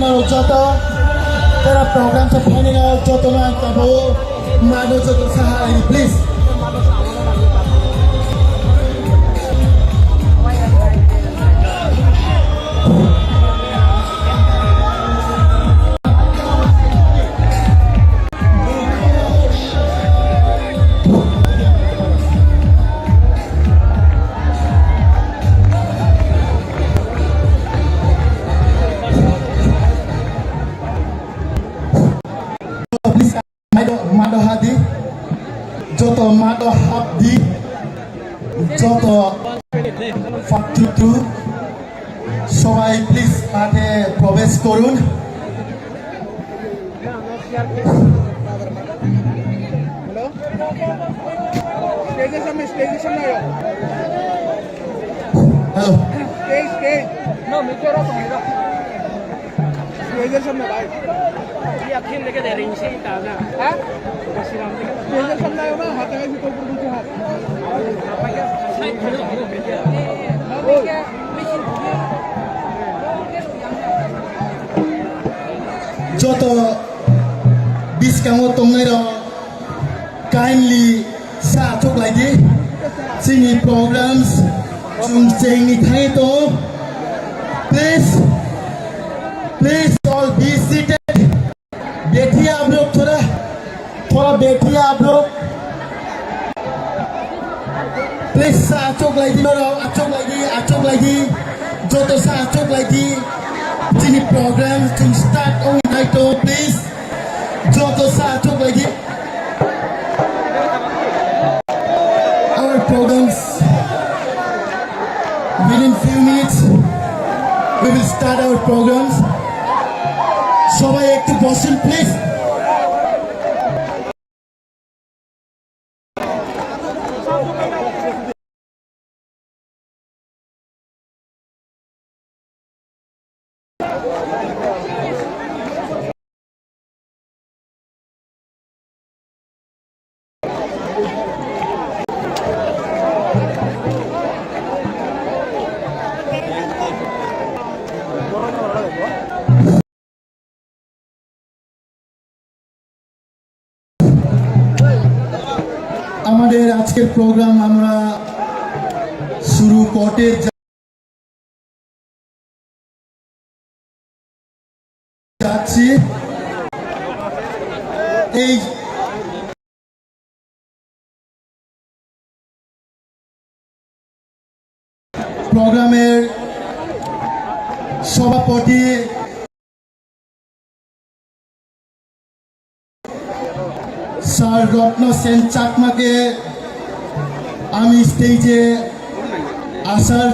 final joto tera program sa final joto na tabo mano joto sa please Mado hadi joto mado habdi joto faktutu সবাই please মাঠে প্রবেশ করুন hello स्टेजर सामने भाई ये अखिल लेके दे रही है ताना हां बसिराम लेके स्टेजर सामने आयो ना हाथ लगा के ऊपर नीचे हाथ apa क्या साइड खड़े हो क्या मशीन যত বিসকামো তংনাইর কাইন্ডলি সাথক লাগি जोंनि programs जों जोंनि थाङै दं please all be seated बैठिए आप लोग थोड़ा बैठिए आप लोग please achok lagi joto sa achok lagi जोंनि program जों start on night please joto sa achok lagi our programs within few minutes we will start our programs সবাই একটু বসুন প্লিজ আমাদের আজকের প্রোগ্রাম আমরা শুরু করতে যাচ্ছি এই প্রোগ্রামের সভাপতি স্যার রত্ন সেন চাকমাকে আমি স্টেজে আসার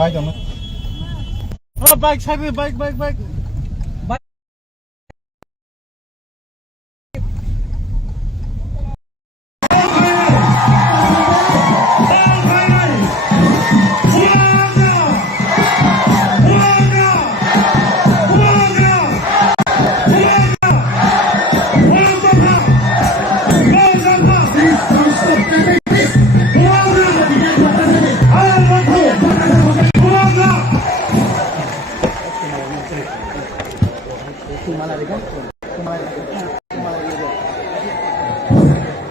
Bike on it. Oh, bike, side, bike.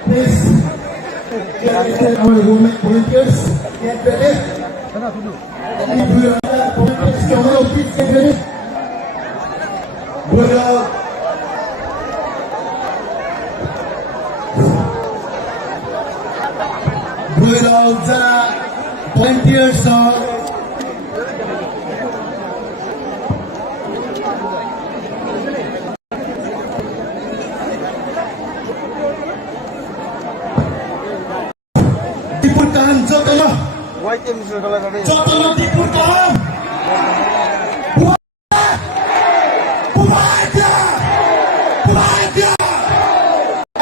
Please, our volunteers, get ready. Volunteers, please get ready. Volunteers dipurkan jotono dipurkan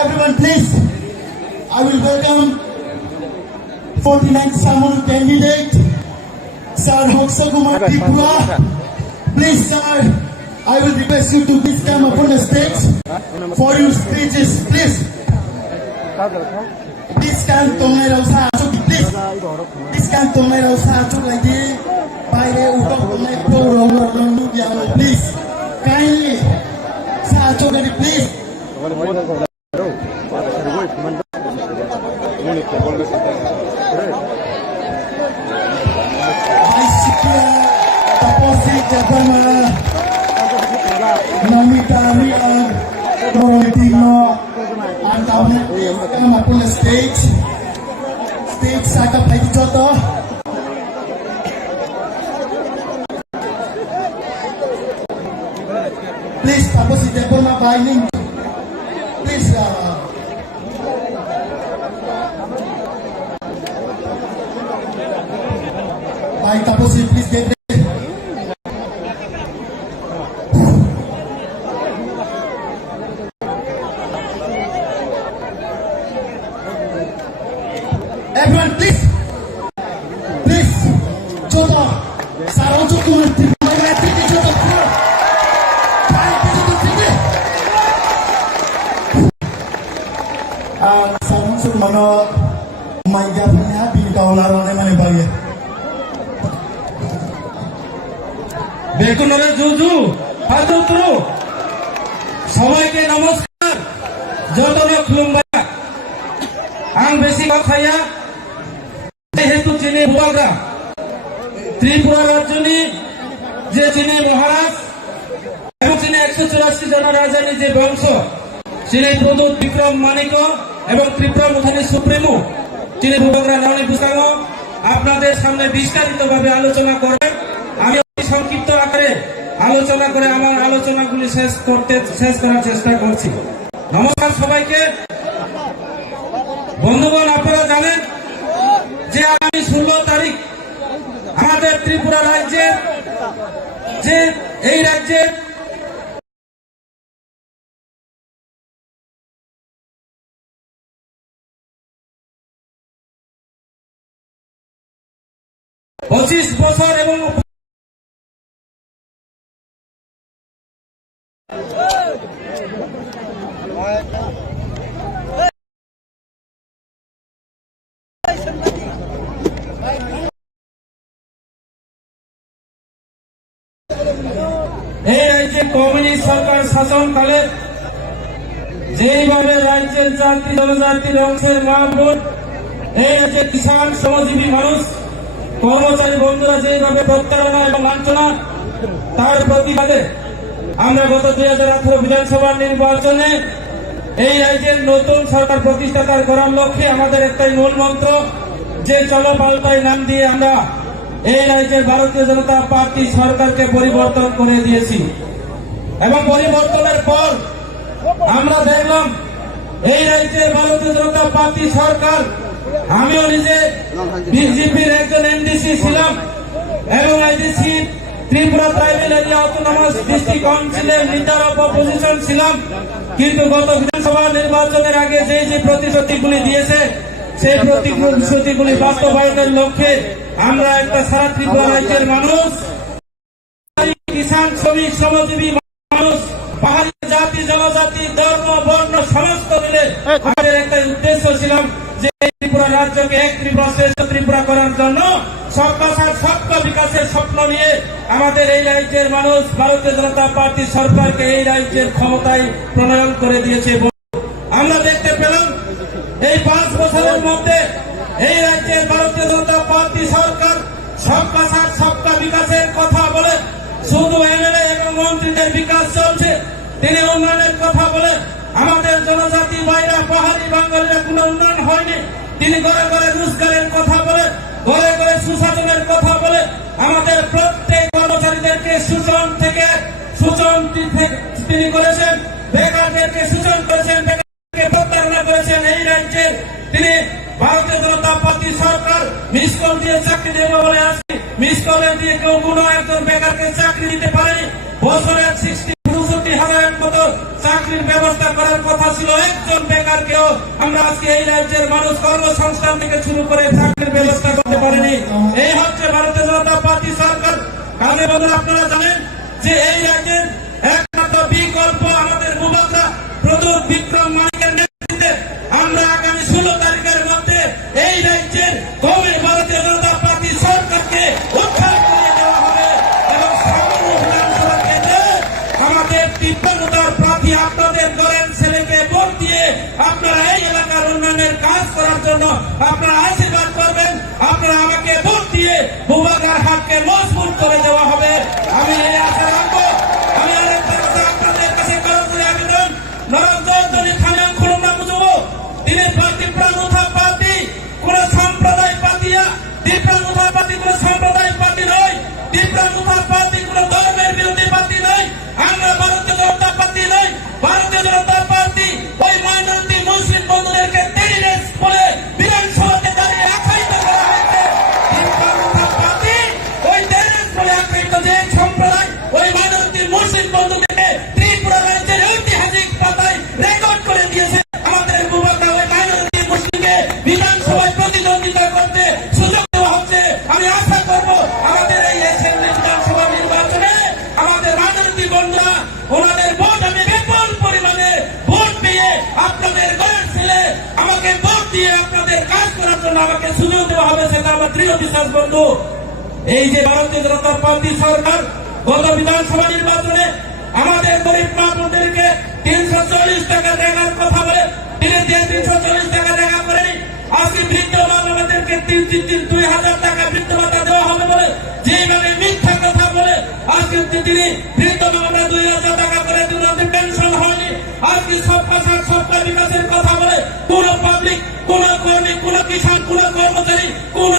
everyone please I will welcome 49th Samur candidate Sir Hoksa Kumar Tripura. Please sir I will request you to please come upon the stage for your speeches please. Please come tongai rausa achuk please. Please come tongai rausa achuk lagi. Baire utok tongai pro rong biang please. Kindly sa achuk lagi please. Taposi Jabana Namita Rian Torolitino and come up on the stage Saka Pagi Joto please Taposi Jabana binding please by Taposi please get ready. Everyone, please, Joto, Sarang Joto, Joto, Sarang Joto, Mano, my God, di kau larang mana bagi? দেখুন ওরা জুজু হাত উত্তরু সবাইকে নমস্কার যতন খুলুম্বা আং বেশি কথাইয়া যেহেতু চিনি ভুয়াগ্রা ত্রিপুরা রাজ্যনি যে চিনি মহারাজ এবং চিনি 184 জন রাজানি যে বংশ চিনি প্রদূত বিক্রম মানিক এবং ত্রিপুরা মুথানি সুপ্রিমো চিনি ভুয়াগ্রা নাওনি বুসাঙ্গ আপনাদের সামনে বিস্তারিতভাবে আলোচনা করেন। আমি সংক্ষিপ্ত আকারে আলোচনা করে আমার আলোচনাগুলি শেষ করার চেষ্টা করছি। নমস্কার সবাইকে। বন্ধুগণ আপনারা জানেন যে আগামী 16 তারিখ আমাদের ত্রিপুরা রাজ্যের যে এই রাজ্যে পঁচিশ বছর এবং এই রাজ্যে কমিউনিস্ট সরকার শাসনকালে যেইভাবে রাজ্যের জাতি জনজাতির অংশের মা বোন, এই রাজ্যে কিষাণ শ্রমজীবী মানুষ, কর্মচারী বন্ধুরা যেভাবে প্রতারণা এবং লাঞ্ছনা, তার প্রতিবাদে আমরা গত 2018 বিধানসভা নির্বাচনে এই রাজ্যের নতুন সরকার প্রতিষ্ঠাতার করার লক্ষ্যে আমাদের একটাই মূল মন্ত্র, যে চলো পাল্টাই নাম দিয়ে আমরা এই রাজ্যের ভারতীয় জনতা পার্টি সরকারকে পরিবর্তন করে দিয়েছি। এবং পরিবর্তনের পর আমরা দেখলাম এই রাজ্যের ভারতীয় জনতা পার্টি সরকার, আমিও নিজে বিজেপির একজন এনডিসি ছিলাম এবং IDC Tripura tribal area autonomous district কাউন্সিলের লিডার অফ অপোজিশন ছিলাম। কিন্তু গত বিধানসভা নির্বাচনের আগে যে প্রতিশ্রুতিগুলি দিয়েছে, সেই প্রতিশ্রুতিগুলি বাস্তবায়নের লক্ষ্যে আমরা একটা সারা ত্রিপুরা রাজ্যের মানুষ, কিষাণ শ্রমিক শ্রমজীবী মানুষ, পাহাড়ি জাতি জনজাতি ধর্ম বর্ণ সমস্ত মিলে আমাদের একটা উদ্দেশ্য ছিলাম যে ত্রিপুরা রাজ্যকে এক ত্রিপুরা শ্রেষ্ঠ ত্রিপুরা করার জন্য সবকা সাথ সবকা বিকাশের স্বপ্ন নিয়ে আমাদের এই রাজ্যের মানুষ ভারতীয় জনতা পার্টি সরকারকে এই রাজ্যের ক্ষমতায় প্রণয়ন করে দিয়েছে। আমরা দেখতে পেলাম এই 5 বছরের মধ্যে এই রাজ্যের ভারতীয় জনতা পার্টি সরকার সবকা সাথ সবকা বিকাশের কথা বলে শুধু এমএলএ এবং মন্ত্রীদের বিকাশ চলছে, তিনি উন্নয়নের কথা বলে আমাদের জনজাতি ভাইরা পাহাড়ি বাঙালিরা কোনো উন্নয়ন হয়নি। তিনি ঘরে ঘরে রোজগারের কথা বলে, ঘরে ঘরে সুশাসনের কথা বলে আমাদের প্রত্যেক কর্মচারীদেরকে শোষণ থেকে তিনি করেছেন, বেকারদেরকে শোষণ করেছেন, বেকারকে প্রতারণা করেছেন। এই রাজ্যের তিনি ভারতীয় জনতা পার্টি সরকার মিস কল দিয়ে চাকরি দেবে বলে আসছে, মিস কলে দিয়ে কেউ কোনো একজন বেকারকে চাকরি দিতে পারেনি। বছরে 60-65,000 মতো চাকরির ব্যবস্থা করার কথা ছিল, একজন বেকারকেও আমরা আজকে এই রাজ্যের মানুষ কর্মসংস্থান থেকে শুরু করে চাকরির ব্যবস্থা করতে পারেনি। এই হচ্ছে ভারতীয় জনতা পার্টি সরকার। কারণ বন্ধুরা আপনারা জানেন যে এই রাজ্যের একমাত্র বিকল্প আমাদের মুবারকরা প্রচুর বিক্রম মালিকের নেতৃত্বে আমরা আগামী 16 তারিখের মধ্যে এই রাজ্যের কমিউনিস্ট ভারতীয় জনতা পার্টি সরকারকে উৎখাত করে দেওয়া হবে এবং সামনে বিধানসভা কেন্দ্রে আমাদের দিব্যাঙ্গতার প্রার্থী আপনাদের ঘরের ছেলেকে ভোট দিয়ে আপনারা এই এলাকার উন্নয়নের কাজ করার জন্য আপনারা আশীর্বাদ করবেন। আপনারা আমাকে ভোট দিয়ে মুবারকার হাতকে মজবুত করে দেওয়া হবে, আমি এই আশা রাখবো। আমি আরেকটা কথা আপনাদের কাছে করজোড়ে আবেদন, নরজয়ন্তনী থানাং খুলনা বুঝবো তিনি ত্রিপুরা পার্টি কোন সম্প্রদায় পার্টি, ত্রিপুরা পার্টি কোন সম্প্রদায় পার্টি নয়, ত্রিপুরা পার্টি কোন ধর্মের বিরোধী পার্টি নয়। আমরা ভারতীয় জনতা পার্টি নয়, ভারতীয় জনতা পার্টি ওই মাইনরিটি মুসলিম বন্ধুদেরকে টেররিস্ট বলে বিধানসভাতে দাঁড়িয়ে আখ্যায়িত করা হয়েছে। ত্রিপুরা পার্টি ওই টেররিস্ট বলে আখ্যায়িত যে সম্প্রদায় ওই মাইনরিটি মুসলিম বন্ধুদেরকে ত্রিপুরা রাজ্যের ঐতিহাসিক পাতায় রেকর্ড করে দিয়েছে। আমাদের মুবারকা ওই মাইনরিটি মুসলিমকে বিধানসভায় প্রতিদ্বন্দ্বিতা করতে সুযোগ দেওয়া হচ্ছে। আমি আশা করব আমাদের এই অ্যাসেম্বলি বিধানসভা নির্বাচনে আমাদের মাইনরিটি বন্ধুরা ওনাদের ভোট আমি বিপুল পরিমাণে ভোট পেয়ে আপনাদের ঘরের ছেলে আমাকে ভোট দিয়ে আপনাদের কাজ করার জন্য আমাকে সুযোগ দেওয়া হবে, সেটা আমার দৃঢ় বিশ্বাস। বন্ধু, এই যে ভারতীয় জনতা পার্টি সরকার গত বিধানসভা নির্বাচনে আমাদের গরিব মা বোনদেরকে 340 টাকা দেওয়ার কথা বলে তিনি 340 টাকা দেখা করেনি। আজকে বৃদ্ধ মা বোনদেরকে 2,000 টাকা বৃদ্ধ ভাতা দেওয়া হবে বলে যেভাবে মিথ্যা কথা বলে আজকে তিনি বৃদ্ধ মা বোনরা 2,000 টাকা করে দিনের পেনশন হয়নি। আজকে সবকা সাথ সবকা বিকাশের কথা বলে কোন পাবলিক, কোন কর্মী, কোন কিষাণ, কোন কর্মচারী, কোন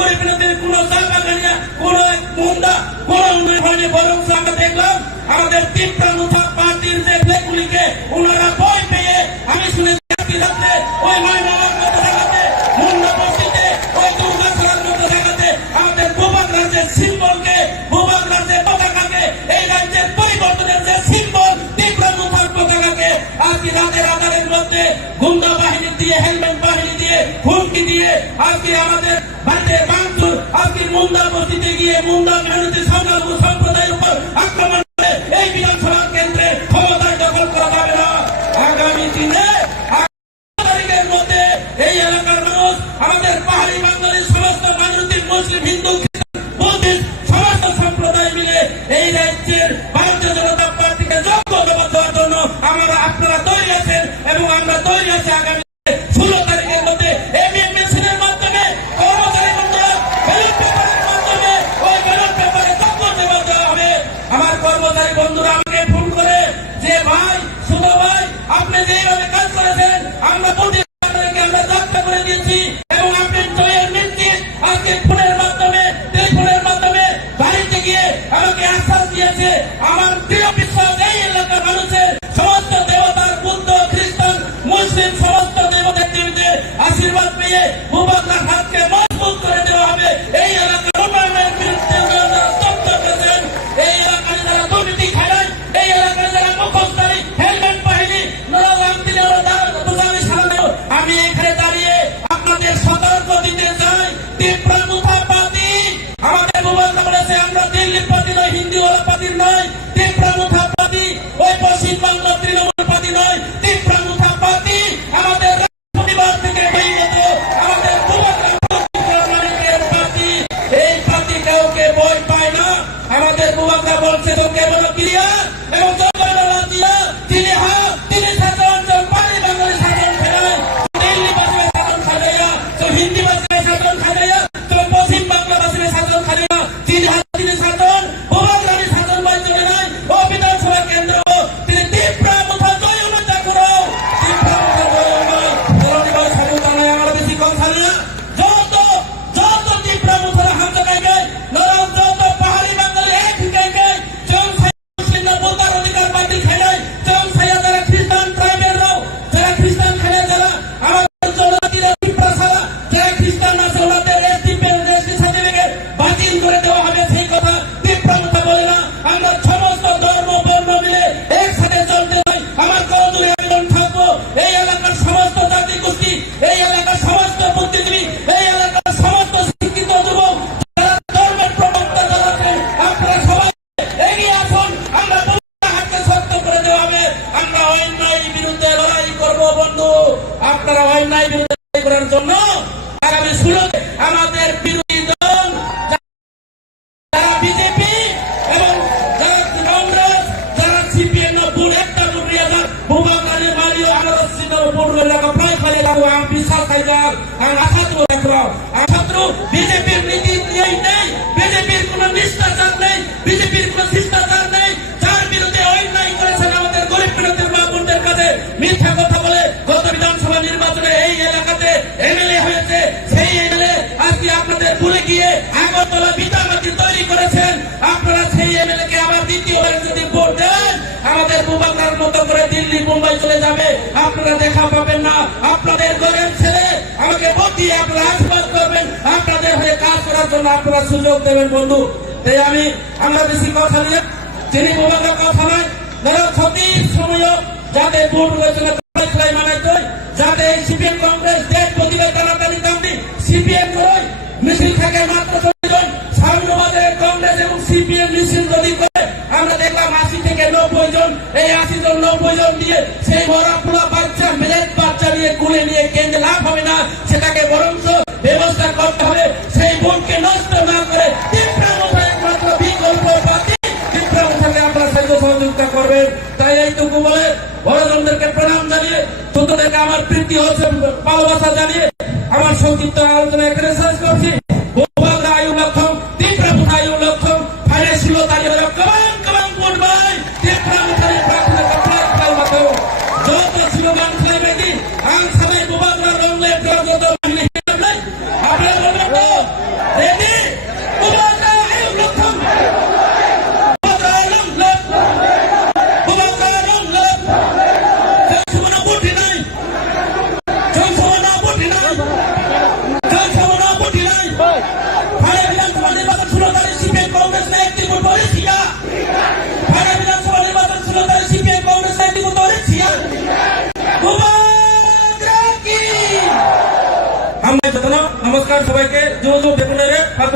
গরিব বিরোধীর কোন জায়গা গাড়িয়া, কোন মুন্ডা, কোন উন্নয়ন হয়নি। বরং আমরা দেখলাম আমাদের ত্রিপুরা পার্টির যে ব্লেকগুলিকে ওনারা বই পেয়ে আমি শুনেছি রাত্রে ওই ময়নার মতো জায়গাতে মুন্ডা বস্তিতে ওই দুর্গা খেলার মতো জায়গাতে আমাদের ভূভাগ রাজ্যের সিম্বলকে ভূভাগ রাজ্যের গিয়ে মুন্ডা মেহনতি সংখ্যালঘু সম্প্রদায়ের উপর আক্রমণ করে এই বিধানসভা কেন্দ্রে ক্ষমতায় দখল করা যাবে না। আগামী দিনে তারিখের মধ্যে এই এলাকার মানুষ, আমাদের পাহাড়ি বাঙালির সমস্ত মাইনরিটি, মুসলিম, হিন্দু, বুদ্ধিস্ট সমস্ত সম্প্রদায় মিলে এই রাজ্যের ভারতীয় জনতা পার্টিকে যোগ্য জবাব দেওয়ার জন্য আপনারা তৈরি আছেন এবং আমরা তৈরি আছি। আগামী 16 তারিখের মধ্যে এমএমএসের মাধ্যমে কর্মচারী বন্ধুরা ব্যালট পেপারের মাধ্যমে ওই ব্যালট পেপারে যোগ্য জবাব দেওয়া হবে। আমার কর্মচারী বন্ধুরা আমাকে ফোন করে যে ভাই, শুভ ভাই, আপনি যেভাবে কাজ করেছেন আমরা আমরা যাত্রা করে দিয়েছি এবং আপনি জয়ের নিশ্চিত আজকে ফোনের মাধ্যমে, টেলিফোনের মাধ্যমে বাড়িতে গিয়ে আমাকে আশ্বাস দিয়েছে। আমার প্রিয় বিশ্বাস, এই এলাকার মানুষের সমস্ত দেবতার, বুদ্ধ, খ্রিস্টান, মুসলিম সমস্ত দেবদেবীদের আশীর্বাদ পেয়ে মুবারক হাতকে মজবুত করে দেওয়া হবে। এই এলাকার উন্নয়নের বিরুদ্ধে যারা স্তব্ধ করেছেন, এই এলাকায় যারা দুর্নীতি খেলায়, এই এলাকায় যারা মুখোশধারী হেলমেট বাহিনী আমি এখানে দাঁড়িয়ে আপনাদের সতর্ক দিতে চাই। তীব্র মুথাপাতি আমাদের মুবারক বলেছে আমরা দিল্লির পাতি নয়, হিন্দিওয়ালা পাতি নয়। তীব্র মুথাপাতি ওই পশ্চিম বাংলার তৃণমূল পাতি নয়। তীব্র মুথাপাতি আমাদের পরিবার থেকে বহির্গত, আমাদের মুবারকের পাতি। এই পাতি কাউকে বই পায় না। আমাদের মুবারক বলছে তো কেবল ক্লিয়ার এবং তিনি তিনি সাধারণ পাহাড়ি বাঙালি সাধারণ ফেরায়, দিল্লি বাসীর সাধারণ খাজাইয়া, তো হিন্দি বাসীর সাধারণ খাজাইয়া, তো পশ্চিম বাংলা বাসীর সাধারণ খাজাইয়া, তিনি সাধারণ মুবারক সাধারণ বাড়িতে নয়। ও বিধানসভা কেন্দ্র তিনি তীব্র মুথা জয় অনুযায়ী করো, তীব্র মুথা জয় অনুযায়ী স্বাধীনতা নয়। আমরা বেশি কথা না, যত যত তীব্র মুথারা হামলা গাইবে, নরম যত পাহাড়ি বাঙালি এক গাইবে, জন মুসলিম বোতার অধিকার বাতিল খাইয়ায়, জন সাইয়া যারা খ্রিস্টান ট্রাইবের রাও, যারা খ্রিস্টান খাইয়া, যারা আমাদের জনজাতিরা পিপ্রাসারা, যারা খ্রিস্টান আছে ওনাদের এসটি সার্টিফিকেট বাতিল করে দেওয়া হবে। সেই কথা তীব্র মুথা বলে না। আমরা সমস্ত ধর্ম বর্ণ মিলে একসাথে চলতে হয়। আমার কৌতুলে আন্দোলন থাকবো। এই এলাকার সমস্ত জাতি গোষ্ঠী, এই এলাকার সমস্ত বুদ্ধিজীবী, এই এলাকার সমস্ত শিক্ষিত যুবক, যারা ধর্মের প্রবক্তা যারা আছেন, আপনারা সবাই এগিয়ে আসুন। আমরা হাতকে শক্ত করে দেওয়া হবে। আমরা অন্যায়ের বিরুদ্ধে লড়াই করবো বন্ধু। আপনারা অন্যায়ের বিরুদ্ধে লড়াই করার জন্য আগামী 16 আমাদের বিরোধী দল যারা বিজেপি এবং যারা কংগ্রেস, যারা সিপিএম বুল একটা বুড়িয়া যার ভূভাগারে মারিও আমরা বুড় এলাকা প্রায় খালি লাগবো। আমি বিশ্বাস খাই যার আমি আশাত্র দেখবো। আশাত্র বিজেপির নীতি নেই, বিজেপির কোন নিষ্ঠাচার নেই, বিজেপির কোন শিষ্টাচার নেই। যার বিরুদ্ধে অন্যায় করেছেন আমাদের গরিব বিরোধী মা বোনদের কাছে মিথ্যা কথা বলে গত বিধানসভা নির্বাচনে এই এলাকাতে এমএলএ হয়েছে, সেই এমএলএ আজকে আপনাদের ভুলে গিয়ে আগরতলা বিটামাটি তৈরি করেছেন। আপনারা সেই এমএলএ কে আবার দ্বিতীয়বার যদি ভোট দেন, আমাদের মুবারকের মতো করে দিল্লি মুম্বাই চলে যাবে। আপনারা দেখা পাবেন না। আপনাদের ঘরের ছেলে আমাকে ভোট দিয়ে আপনারা আশীর্বাদ করবেন, আপনাদের হয়ে কাজ করার জন্য আপনারা সুযোগ দেবেন বন্ধু। তাই আমরা বেশি কথা নিয়ে যিনি মুবারকের কথা নয়, যারা সঠিক সময় যাতে ভোট হয়েছিল যাতে সিপিএম কংগ্রেস দেশ প্রতিবাদ টানাটানি দামটি সিপিএম করে মিছিল থাকে মাত্র 40 জন, সামনেবাদের কংগ্রেস এবং সিপিএম মিছিল যদি করে আমরা দেখলাম 80 থেকে 90 জন। এই 80 জন 90 জন দিয়ে সেই মরা পোলা বাচ্চা, মেলেট বাচ্চা নিয়ে কুলে নিয়ে কেন্দ্রে লাভ হবে না। সেটাকে বরঞ্চ ব্যবস্থা করতে হবে। সেই ভোটকে নষ্ট না করে তীব্র মুথায় একমাত্র বিকল্প পার্টি, তীব্র মুথাকে আপনারা সহযোগিতা করবেন। তাই এইটুকু বলে বড়জনদেরকে প্রণাম জানিয়ে, ছোটদেরকে আমার প্রীতি হচ্ছে ভালোবাসা জানিয়ে আমার সংক্ষিপ্ত আলোচনা এখানে শেষ করছি। মুবারক আয়ু লক্ষণ, তীব্র মুথা আয়ু লক্ষণ, ফাইনে ছিল তারিখ কমান কমান ভোট ভাই, তীব্র মুথারে প্রার্থনা করার কাল মতো যত ছিল বাংলায় বেদি আং সবাই মুবারক রংলে প্রগত মানলে নাই। আপনারা বলবেন তো রেডি? মুবারক আয়ু লক্ষণ, নমস্কার সবাইকে। জোর জোর বেগুনের হাত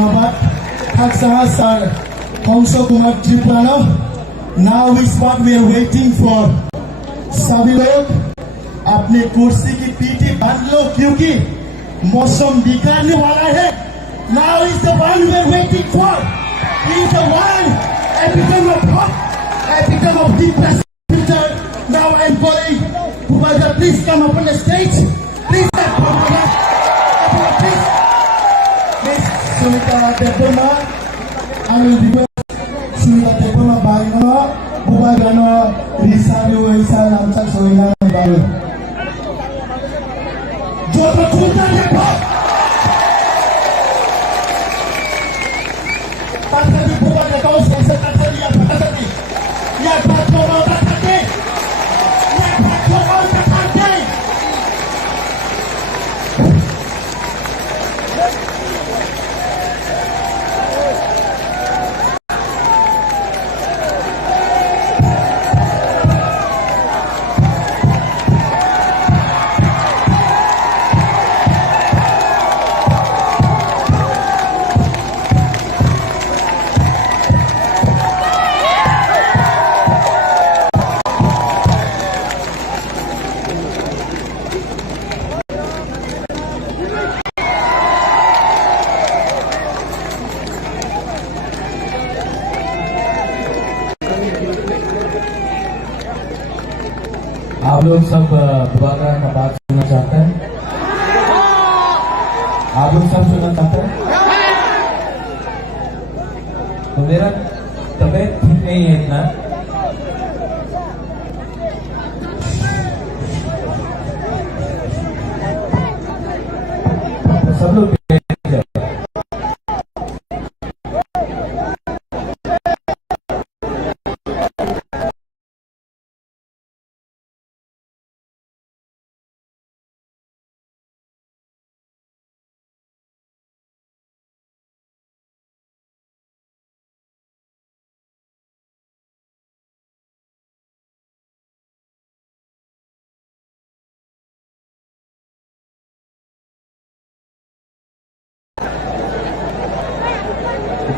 ধন্যবাদ থাকসাহা স্যার হংস কুমার ত্রিপুরানো now is what we are waiting for सभी लोग अपने कुर्सी की पीठी बांध लो क्योंकि मौसम बिगड़ने वाला है now is the one we are waiting for is the one epitome of deep pressure now I'm calling Bhubaja please come up on the stage please step Bhubaja please Miss Sunita Debona I will request Sunita Debona Bagano Bhubagano Risalu Isa Lamsak Soina Baru Jodoh Kunta Depo Pasal Bhubaja kau selesaikan saja tadi ya patron otak tadi ya patron otak tadi आप लोग सब बुबागरा का बात सुनना चाहते हैं आप लोग सब सुनना चाहते हैं तो मेरा तबीयत ठीक नहीं है इतना तो सब लोग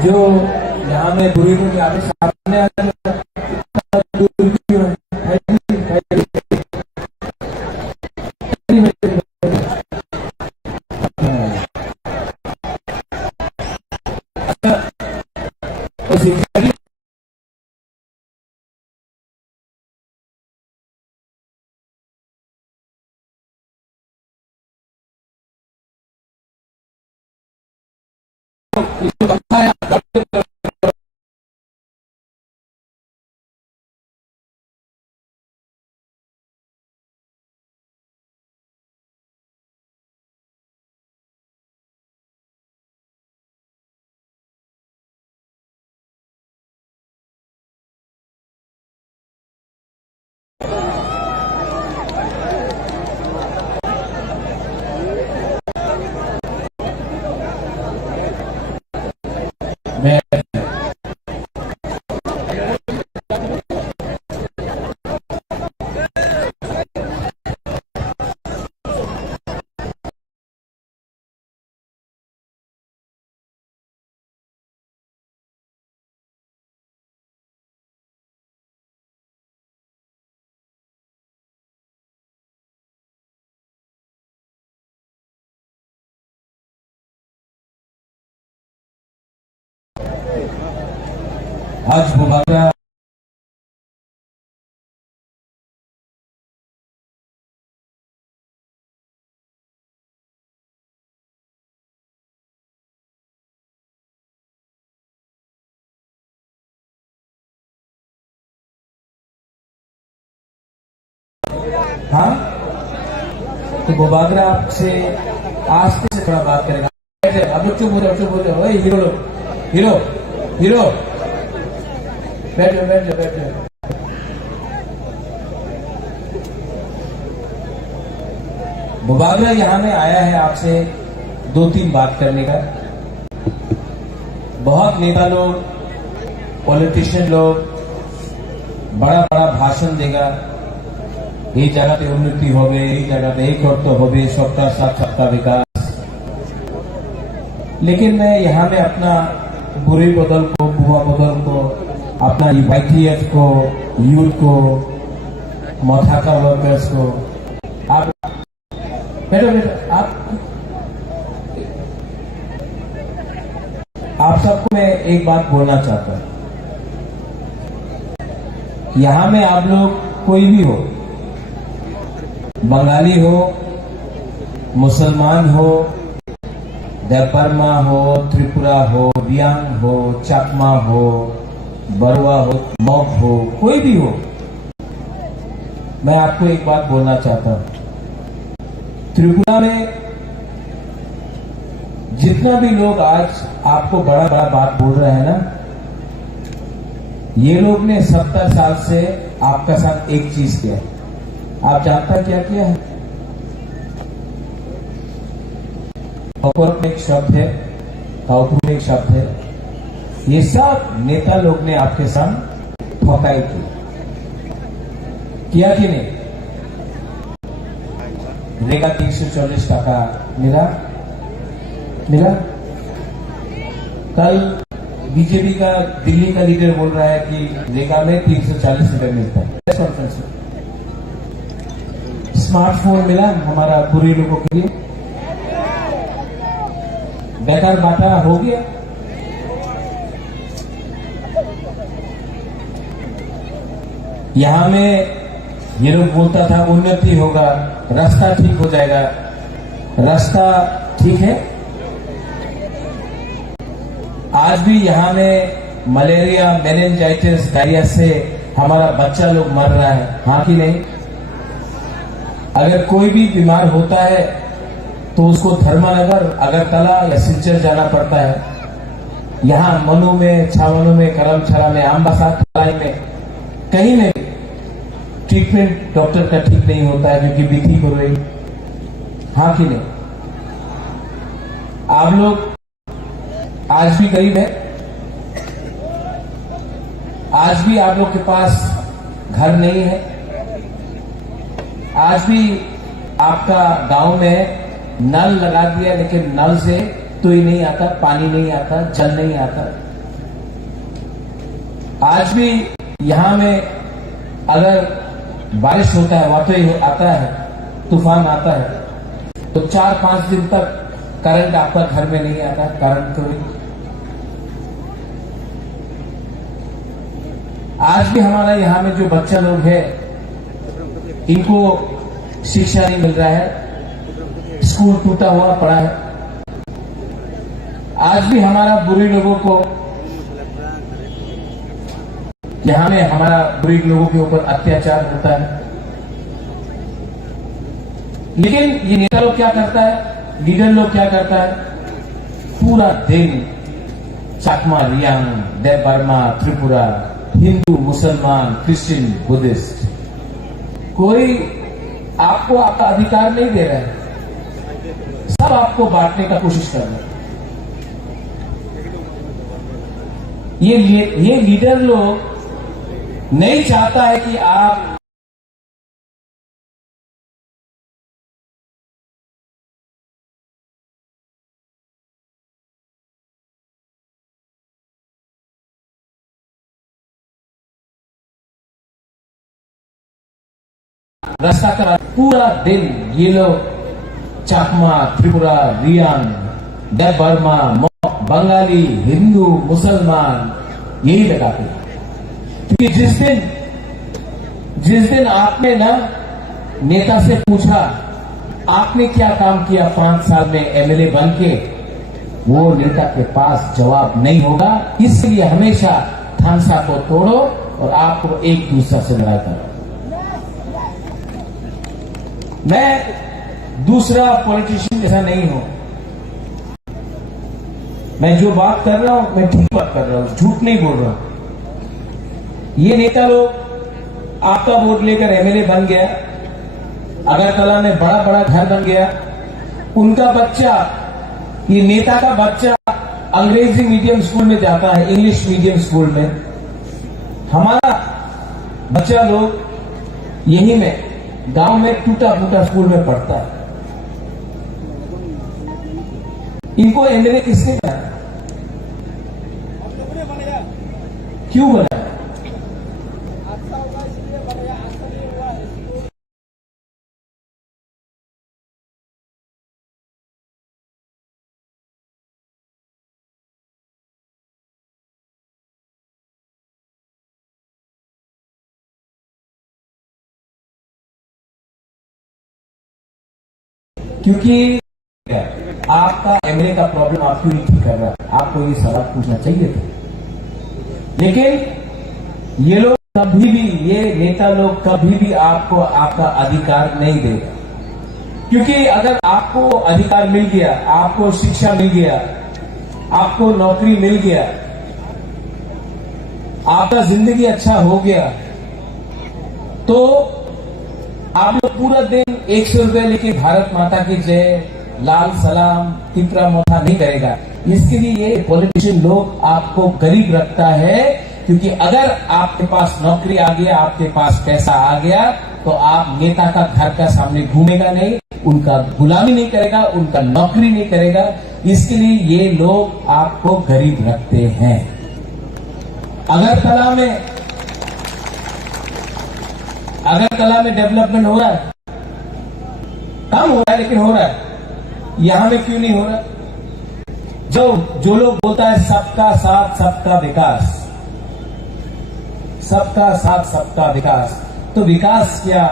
जो यहाँ में बुरी को आगे सामने आ आज बुबागरा हाँ तो बुबागरा आपसे आस्ते से थोड़ा बात करेगा अब चुप हो जाओ हीरो हीरो हीरो बैठ जाओ बुबागरा यहाँ में आया है आपसे 2-3 बात करने का बहुत नेता लोग पॉलिटिशियन लोग बड़ा बड़ा भाषण देगा এই জায়গাতে উন্নতি হবে এই জায়গাতে এই করতে হবে সবটার সাথে সবটা বিকাশ लेकिन मैं यहाँ में अपना बुरे बदल को, बुआ बदल को, अपना YTF को, यूथ को, मथाका वर्कर्स को, आप बेटा आप सबको मैं एक बात बोलना चाहता हूं। यहां में आप लोग कोई भी हो, बंगाली हो, मुसलमान हो, देवबर्मा हो, त्रिपुरा हो, रियांग हो, चाकमा हो, बरुआ हो, मौक हो, कोई भी हो, मैं आपको एक बात बोलना चाहता हूं। त्रिपुरा में जितना भी लोग आज आपको बड़ा बड़ा बात बोल रहे हैं ना, ये लोग ने 70 साल से आपका साथ एक चीज किया। आप जानता क्या किया है? काउपुर में एक शब्द है, काउपुर में एक शब्द है, ये सब नेता लोग ने आपके साथ ठोकाई की, किया कि नहीं? रेगा 340 टका मिला। कल बीजेपी का दिल्ली का लीडर बोल रहा है कि रेगा में 340 रुपए मिलता है। स्मार्टफोन मिला हमारा बुरे लोगों के लिए, बेकार बाटा हो गया। यहां में ये लोग बोलता था उन्नति होगा, रास्ता ठीक हो जाएगा। रास्ता ठीक है? आज भी यहां में मलेरिया, मेनिंजाइटिस, डायरिया से हमारा बच्चा लोग मर रहा है, हाँ कि नहीं? अगर कोई भी बीमार होता है तो उसको धर्मानगर, अगरतला या सिलचर जाना पड़ता है। यहां मनु में, छावनु में, करमछला में, आमबासा तलाई में, कहीं में ट्रीटमेंट डॉक्टर का ठीक नहीं होता है क्योंकि बीती हो रही, हाँ कि नहीं? आप लोग आज भी गरीब है, आज भी आप लोग के पास घर नहीं है, आज भी आपका गांव में नल लगा दिया लेकिन नल से तो ही नहीं आता, पानी नहीं आता, जल नहीं आता। आज भी यहां में अगर बारिश होता है, वातई आता है, तूफान आता है, तो 4-5 दिन तक करंट आपका घर में नहीं आता, करंट तो नहीं। आज भी हमारा यहां में जो बच्चा लोग है, इनको शिक्षा नहीं मिल रहा है, स्कूल टूटा हुआ पड़ा है। आज भी हमारा बुरे लोगों को, यहां में हमारा बुरे लोगों के ऊपर अत्याचार होता है। लेकिन ये नेता लोग क्या करता है, लीडर लोग क्या करता है, पूरा दिन चाकमा, रियांग, देवबर्मा, त्रिपुरा, हिंदू, मुसलमान, क्रिश्चियन, बुद्धिस्ट, कोई आपको आपका अधिकार नहीं दे रहा है, सब आपको बांटने का कोशिश कर रहे हैं। ये लीडर लोग नहीं चाहता है कि आप रास्ता करा। पूरा दिन ये लोग चाकमा, त्रिपुरा, रियांग, देवबर्मा, बंगाली, हिंदू, मुसलमान यही लगाते हैं। क्योंकि जिस दिन आपने ना नेता से पूछा आपने क्या काम किया 5 साल में एमएलए बन के, वो नेता के पास जवाब नहीं होगा। इसलिए हमेशा थानसा को तोड़ो और आपको एक दूसरे से लड़ाई करो। मैं दूसरा पॉलिटिशियन जैसा नहीं हूं। मैं जो बात कर रहा हूं मैं ठीक बात कर रहा हूं, झूठ नहीं बोल रहा हूं। ये नेता लोग आपका वोट लेकर एमएलए बन गया, अगरतला में बड़ा बड़ा घर बन गया, उनका बच्चा, ये नेता का बच्चा अंग्रेजी मीडियम स्कूल में जाता है, इंग्लिश मीडियम स्कूल में। हमारा बच्चा लोग यही में गांव में टूटा फूटा स्कूल में पढ़ता है। इनको एमएलए किसने बनाया? क्यों बनाया? क्योंकि आपका एमएलए का प्रॉब्लम आप क्यों नहीं ठीक कर रहा है? आपको ये सवाल पूछना चाहिए था। लेकिन ये लोग कभी भी, ये नेता लोग कभी भी आपको आपका अधिकार नहीं देगा। क्योंकि अगर आपको अधिकार मिल गया, आपको शिक्षा मिल गया, आपको नौकरी मिल गया, आपका जिंदगी अच्छा हो गया, तो आप लोग पूरा दिन 100 रुपए लेके भारत माता की जय, लाल सलाम, तितरा मोथा नहीं करेगा। इसके लिए ये पॉलिटिशियन लोग आपको गरीब रखता है। क्योंकि अगर आपके पास नौकरी आ गया, आपके पास पैसा आ गया, तो आप नेता का घर का सामने घूमेगा नहीं, उनका गुलामी नहीं करेगा, उनका नौकरी नहीं करेगा। इसके लिए ये लोग आपको गरीब रखते हैं। अगरतला में डेवलपमेंट हो रहा है, कम हो रहा है लेकिन हो रहा है। यहां में क्यों नहीं हो रहा? जो लोग बोलता है सबका साथ सबका विकास, सबका साथ सबका विकास, तो विकास क्या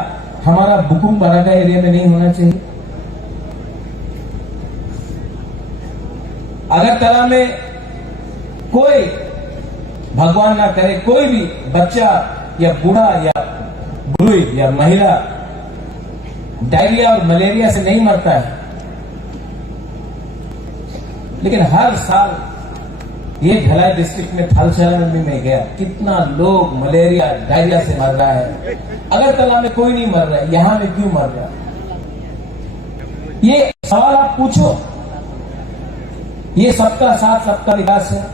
हमारा बुकुम बरागा एरिया में नहीं होना चाहिए? अगरतला में कोई, भगवान ना करे, कोई भी बच्चा या बूढ़ा या बुढ़ी या महिला डायरिया और मलेरिया से नहीं मरता है। लेकिन हर साल ये भिलाई डिस्ट्रिक्ट में थलसेना में गया, कितना लोग मलेरिया डायरिया से मर रहा है। अगरतला में कोई नहीं मर रहा है, यहां में क्यों मर रहा है? ये सवाल आप पूछो। ये सबका साथ सबका विकास है।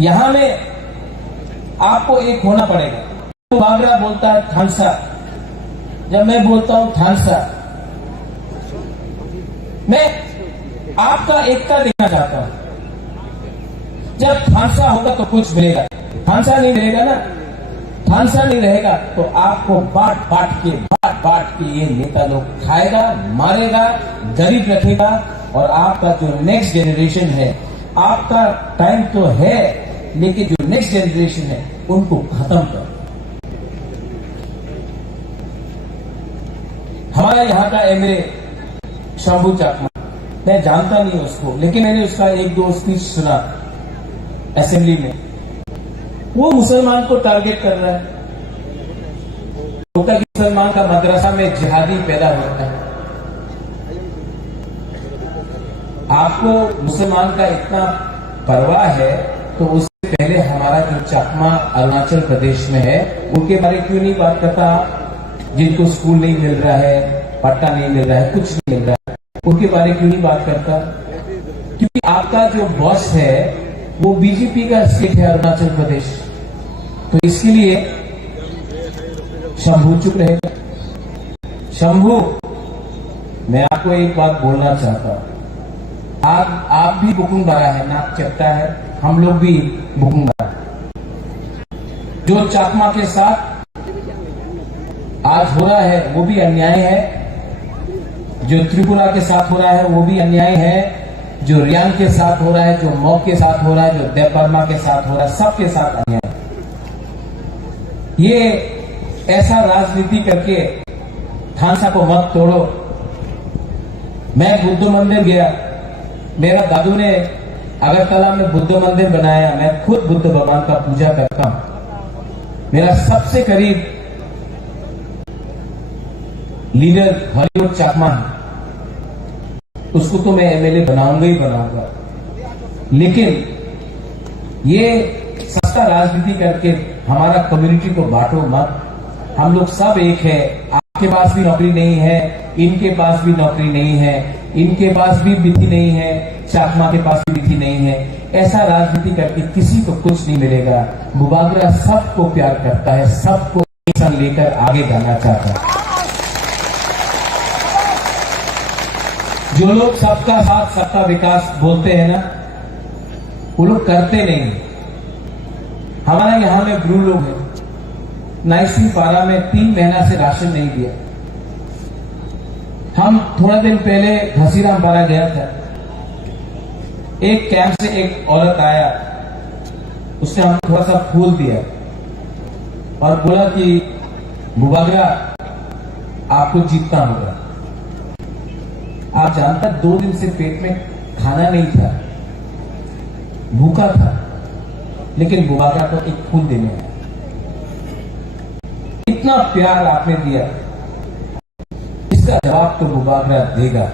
यहां में आपको एक होना पड़ेगा। तो बागरा बोलता है थानसा, जब मैं बोलता हूं थानसा, मैं आपका एकता देखना चाहता हूं। जब थानसा होगा तो कुछ मिलेगा, थानसा नहीं मिलेगा ना, थानसा नहीं रहेगा तो आपको बांट बांट के ये नेता लोग खाएगा, मारेगा, गरीब रखेगा। और आपका जो नेक्स्ट जनरेशन है, आपका टाइम तो है, लेकिन जो नेक्स्ट जनरेशन है उनको खत्म कर। हमारा यहां का एमएलए शंभू चाकमा, मैं जानता नहीं उसको, लेकिन मैंने उसका एक दो स्पीच सुना असेंबली में। वो मुसलमान को टारगेट कर रहा है, बोलता है कि मुसलमान का मदरसा में जिहादी पैदा होता है। आपको मुसलमान का इतना परवाह है तो उससे पहले हमारा जो चकमा अरुणाचल प्रदेश में है, उनके बारे क्यों नहीं बात करता? जिनको स्कूल नहीं मिल रहा है, पट्टा नहीं मिल रहा है, कुछ नहीं मिल रहा है, उनके बारे क्यों नहीं बात करता? क्योंकि आपका जो बॉस है वो बीजेपी का स्टेट है अरुणाचल प्रदेश, तो इसके लिए शंभू चुप रहेगा। शंभू, मैं आपको एक बात बोलना चाहता हूं। आप भी बुकुम भरा है, नाक चपटा है, हम लोग भी बुकुम भरा। जो चाकमा के साथ आज हो रहा है वो भी अन्याय है, जो त्रिपुरा के साथ हो रहा है वो भी अन्याय है, जो रियांग के साथ हो रहा है, जो मॉक के साथ हो रहा है, जो देवबर्मा के साथ हो रहा है, सबके साथ अन्याय। ये ऐसा राजनीति करके थानसा को मत तोड़ो। मैं बुद्ध मंदिर गया, मेरा दादू ने अगरतला में बुद्ध मंदिर बनाया, मैं खुद बुद्ध भगवान का पूजा करता हूं। मेरा सबसे करीब लीडर हॉलीवुड चाकमा है, उसको तो मैं एमएलए बनाऊंगा ही बनाऊंगा। लेकिन ये सस्ता राजनीति करके हमारा कम्युनिटी को बांटो मत। हम लोग सब एक है। आपके पास भी नौकरी नहीं है, इनके पास भी नौकरी नहीं है, इनके पास भी विधि नहीं है, चाकमा के पास भी विधि नहीं है। ऐसा राजनीति करके किसी को कुछ नहीं मिलेगा। बुबागरा सबको प्यार करता है, सबको एक संग लेकर आगे जाना चाहता है। जो लोग सबका साथ सबका विकास बोलते हैं ना, वो लोग करते नहीं। हमारे यहां में ब्रू लोग हैं, 19 पारा में 3 महीना से राशन नहीं दिया। हम थोड़ा दिन पहले घसीराम पारा गया था, एक कैंप से एक औरत आया, उसने हमें थोड़ा सा फूल दिया और बोला कि बुबागरा आपको जीतना होगा। आप जानता 2 दिन से पेट में खाना नहीं था, भूखा था, लेकिन बुबागरा को एक फूल देने आया। इतना प्यार आपने दिया, इसका जवाब तो बुबागरा देगा।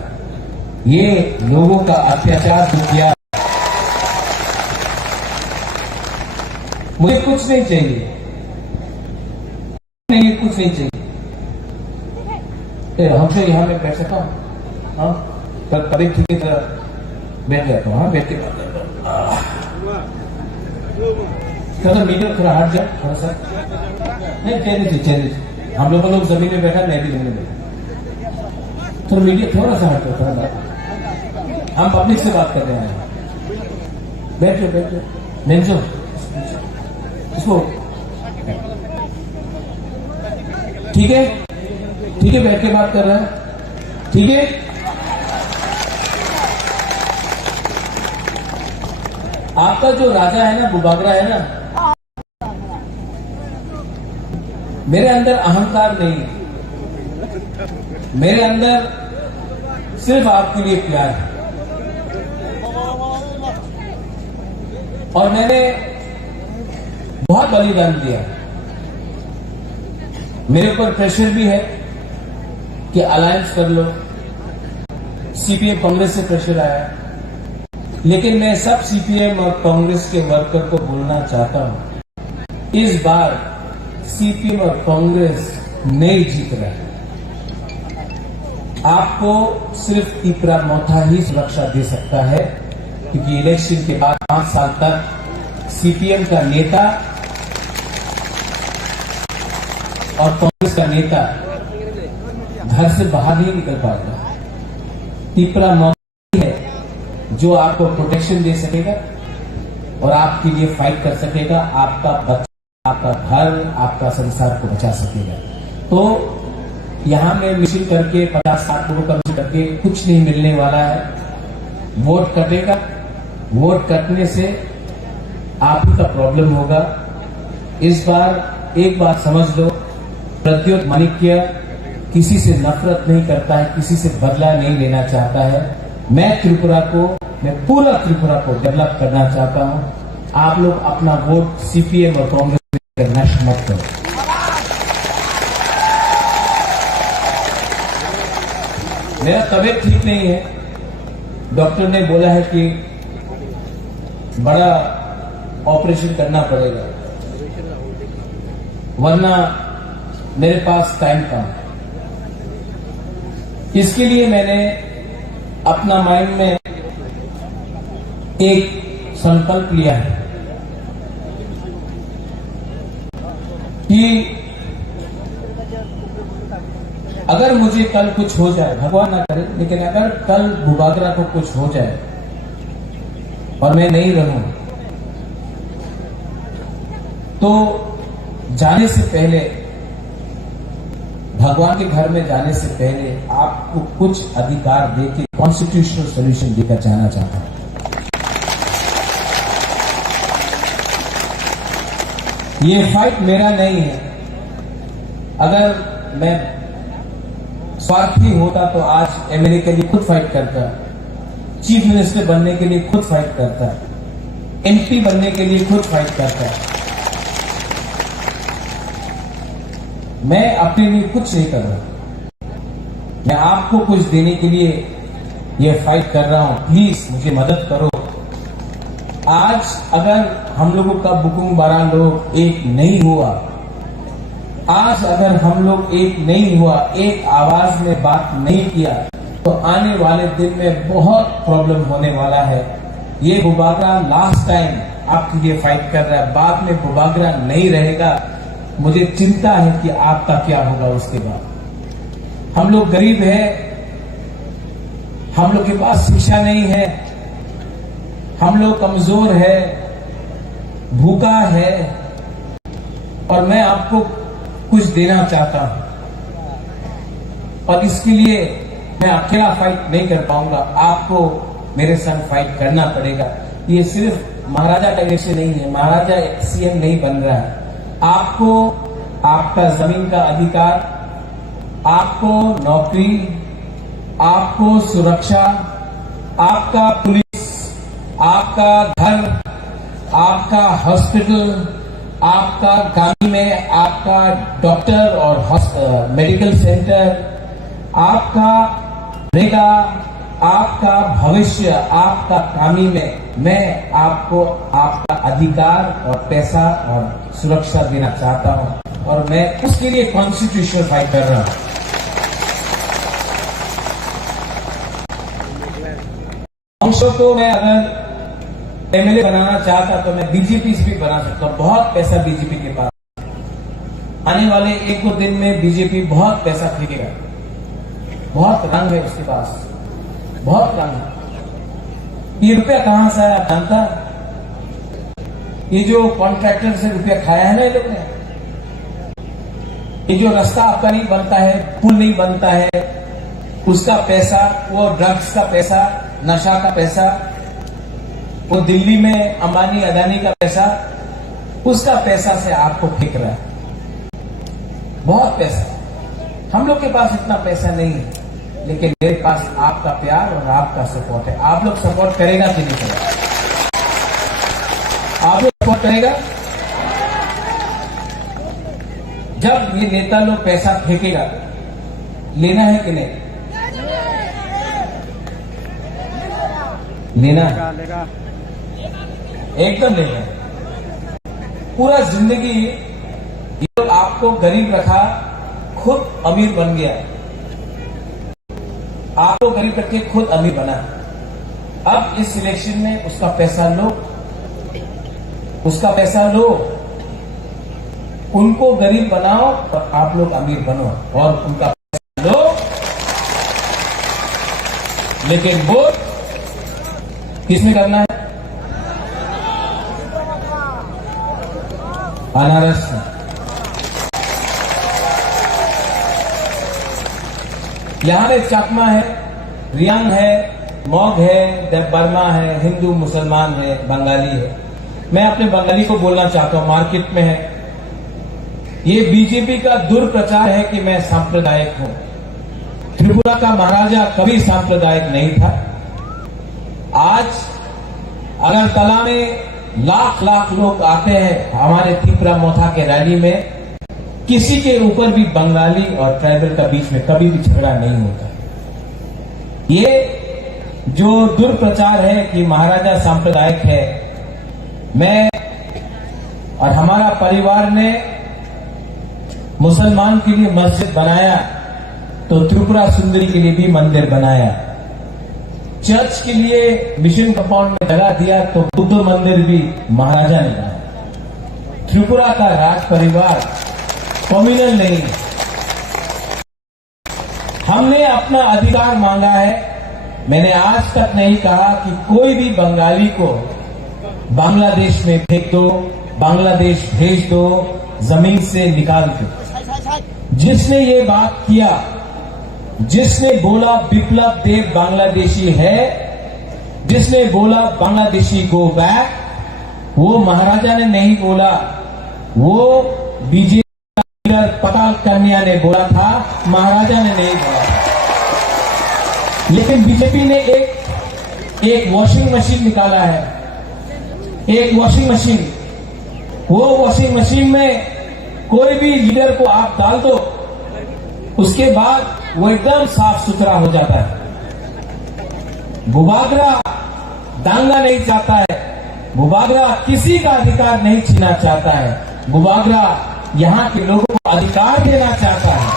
ये लोगों का अत्याचार जो किया, मुझे कुछ नहीं चाहिए, नहीं कुछ नहीं चाहिए। हमसे यहां में बैठ सकता हूं? हाँ, कभी ठीक है तरह बैठ जाता हूँ। हाँ, बैठ के बात करता हूँ। थोड़ा मीडिया थोड़ा हट जाए, थोड़ा सा नहीं चेंज। हम लोग जमीन में बैठा, मैं भी जमीन में बैठा। थोड़ा मीडिया थोड़ा सा हट जाता है, हम पब्लिक से बात कर रहे हैं। बैठो नेंजो इसको, ठीक है बैठ के बात कर रहा है, ठीक है। आपका जो राजा है ना, बुबागरा है ना, मेरे अंदर अहंकार नहीं है, मेरे अंदर सिर्फ आपके लिए प्यार है। और मैंने बहुत बलिदान दिया। मेरे ऊपर प्रेशर भी है कि अलायंस कर लो, सीपीएम कांग्रेस से प्रेशर आया, लेकिन मैं सब सीपीएम और कांग्रेस के वर्कर को बोलना चाहता हूं, इस बार सीपीएम और कांग्रेस नहीं जीत रहा है। आपको सिर्फ तिपरा मोथा ही सुरक्षा दे सकता है, क्योंकि इलेक्शन के बाद 5 साल तक सीपीएम का नेता और कांग्रेस का नेता घर से बाहर नहीं निकल पाता। तिपरा मोदी है जो आपको प्रोटेक्शन दे सकेगा और आपके लिए फाइट कर सकेगा, आपका बच्चा, आपका घर, आपका संसार को बचा सकेगा। तो यहां में मिशन करके 50-60 लोगों का मिशन करके कुछ नहीं मिलने वाला है। वोट कटेगा, वोट कटने से आप ही का प्रॉब्लम होगा। इस बार एक बात समझ लो, प्रद्योत माणिक्य किसी से नफरत नहीं करता है, किसी से बदला नहीं लेना चाहता है। मैं पूरा त्रिपुरा को डेवलप करना चाहता हूं। आप लोग अपना वोट सीपीएम और कांग्रेस में नष्ट मत करो। मेरा तबीयत ठीक नहीं है, डॉक्टर ने बोला है कि बड़ा ऑपरेशन करना पड़ेगा, वरना मेरे पास टाइम कम है। इसके लिए मैंने अपना माइंड में एक संकल्प लिया है कि अगर मुझे कल कुछ हो जाए, भगवान ना करे, लेकिन अगर कल बुबागरा को कुछ हो जाए और मैं नहीं रहूं, तो जाने से पहले, भगवान के घर में जाने से पहले आपको कुछ अधिकार देके कॉन्स्टिट्यूशनल सोल्यूशन देकर जाना चाहता हूं। ये फाइट मेरा नहीं है। अगर मैं स्वार्थी होता तो आज एमएलए के लिए खुद फाइट करता, चीफ मिनिस्टर बनने के लिए खुद फाइट करता, एमपी बनने के लिए खुद फाइट करता। मैं अपने लिए कुछ नहीं कर रहा, मैं आपको कुछ देने के लिए ये फाइट कर रहा हूं। प्लीज मुझे मदद करो। आज अगर हम लोगों का बुकुंग बारा लोग एक नहीं हुआ, आज अगर हम लोग एक नहीं हुआ, एक आवाज में बात नहीं किया, तो आने वाले दिन में बहुत प्रॉब्लम होने वाला है। ये बुबागरा लास्ट टाइम आपके लिए फाइट कर रहा है, बाद में बुबागरा नहीं रहेगा। मुझे चिंता है कि आपका क्या होगा उसके बाद। हम लोग गरीब हैं, हम लोग के पास शिक्षा नहीं है, हम लोग कमजोर है, भूखा है, और मैं आपको कुछ देना चाहता हूं। और इसके लिए मैं अकेला फाइट नहीं कर पाऊंगा, आपको मेरे साथ फाइट करना पड़ेगा। ये सिर्फ महाराजा का इलेक्शन नहीं है, महाराजा सीएम नहीं बन रहा है। आपको आपका जमीन का अधिकार, आपको नौकरी, आपको सुरक्षा, आपका पुलिस, आपका घर, आपका हॉस्पिटल, आपका गांव में आपका डॉक्टर और मेडिकल सेंटर, आपका रहेगा, आपका भविष्य, आपका कामी में मैं आपको आपका अधिकार और पैसा और सुरक्षा देना चाहता हूं, और मैं उसके लिए कॉन्स्टिट्यूशनल फाइट कर रहा हूं। अंशों को मैं अगर एमएलए बनाना चाहता तो मैं बीजेपी से भी बना सकता हूं। बहुत पैसा बीजेपी के पास, आने वाले एक दो दिन में बीजेपी बहुत पैसा फेंकेगा, बहुत रंग है उसके पास, बहुत रंग है। ये रुपया कहां से आया आप जानता? ये जो कॉन्ट्रैक्टर से रुपया खाया है ना ये लोग ने, ये जो रास्ता आपका नहीं बनता है, पुल नहीं बनता है, उसका पैसा, वो ड्रग्स का पैसा, नशा का पैसा, वो दिल्ली में अंबानी अदानी का पैसा, उसका पैसा से आपको फेंक रहा है। बहुत पैसा। हम लोग के पास इतना पैसा नहीं है, लेकिन मेरे पास आपका प्यार और आपका सपोर्ट है। आप लोग सपोर्ट करेगा कि नहीं करेगा? आप लोग सपोर्ट करेगा? जब ये नेता लोग पैसा फेंकेगा, लेना है कि नहीं? लेना है, एकदम लेना है। पूरा जिंदगी ये लोग आपको गरीब रखा, खुद अमीर बन गया। आपको गरीब करके खुद अमीर बना। अब इस इलेक्शन में उसका पैसा लो, उसका पैसा लो, उनको गरीब बनाओ और आप लोग अमीर बनो, और उनका पैसा लो, लेकिन वोट किसमें करना है? अनारस में। यहां में चाकमा है, रियांग है, मॉग है, देवबर्मा है, हिंदू मुसलमान है, बंगाली है। मैं अपने बंगाली को बोलना चाहता हूं, मार्केट में है। ये बीजेपी का दुर्प्रचार है कि मैं सांप्रदायिक हूं। त्रिपुरा का महाराजा कभी सांप्रदायिक नहीं था। आज अगरतला में लाख लाख लोग आते हैं हमारे त्रिपुरा मोथा के रैली में, किसी के ऊपर भी बंगाली और ट्राइबल का बीच में कभी भी झगड़ा नहीं होता। ये जो दुर्प्रचार है कि महाराजा सांप्रदायिक है, मैं और हमारा परिवार ने मुसलमान के लिए मस्जिद बनाया तो त्रिपुरा सुंदरी के लिए भी मंदिर बनाया। चर्च के लिए मिशन कंपाउंड में जगह दिया तो बुद्ध मंदिर भी महाराजा ने बनाया। त्रिपुरा का राज परिवार कम्युनल नहीं। हमने अपना अधिकार मांगा है। मैंने आज तक नहीं कहा कि कोई भी बंगाली को बांग्लादेश में फेंक दो, बांग्लादेश भेज दो, जमीन से निकाल दो। जिसने ये बात किया, जिसने बोला विप्लव देव बांग्लादेशी है, जिसने बोला बांग्लादेशी गो बैक, वो महाराजा ने नहीं बोला, वो बीजेपी लीडर पताल कन्या ने बोला था, महाराजा ने नहीं बोला। लेकिन बीजेपी ने एक वॉशिंग मशीन निकाला है, एक वॉशिंग मशीन। वो वॉशिंग मशीन में कोई भी लीडर को आप डाल दो, उसके बाद वो एकदम साफ सुथरा हो जाता है। बुबागरा दांगा नहीं चाहता है, बुबागरा किसी का अधिकार नहीं छीनना चाहता है, बुबागरा यहां के लोगों को अधिकार देना चाहता है।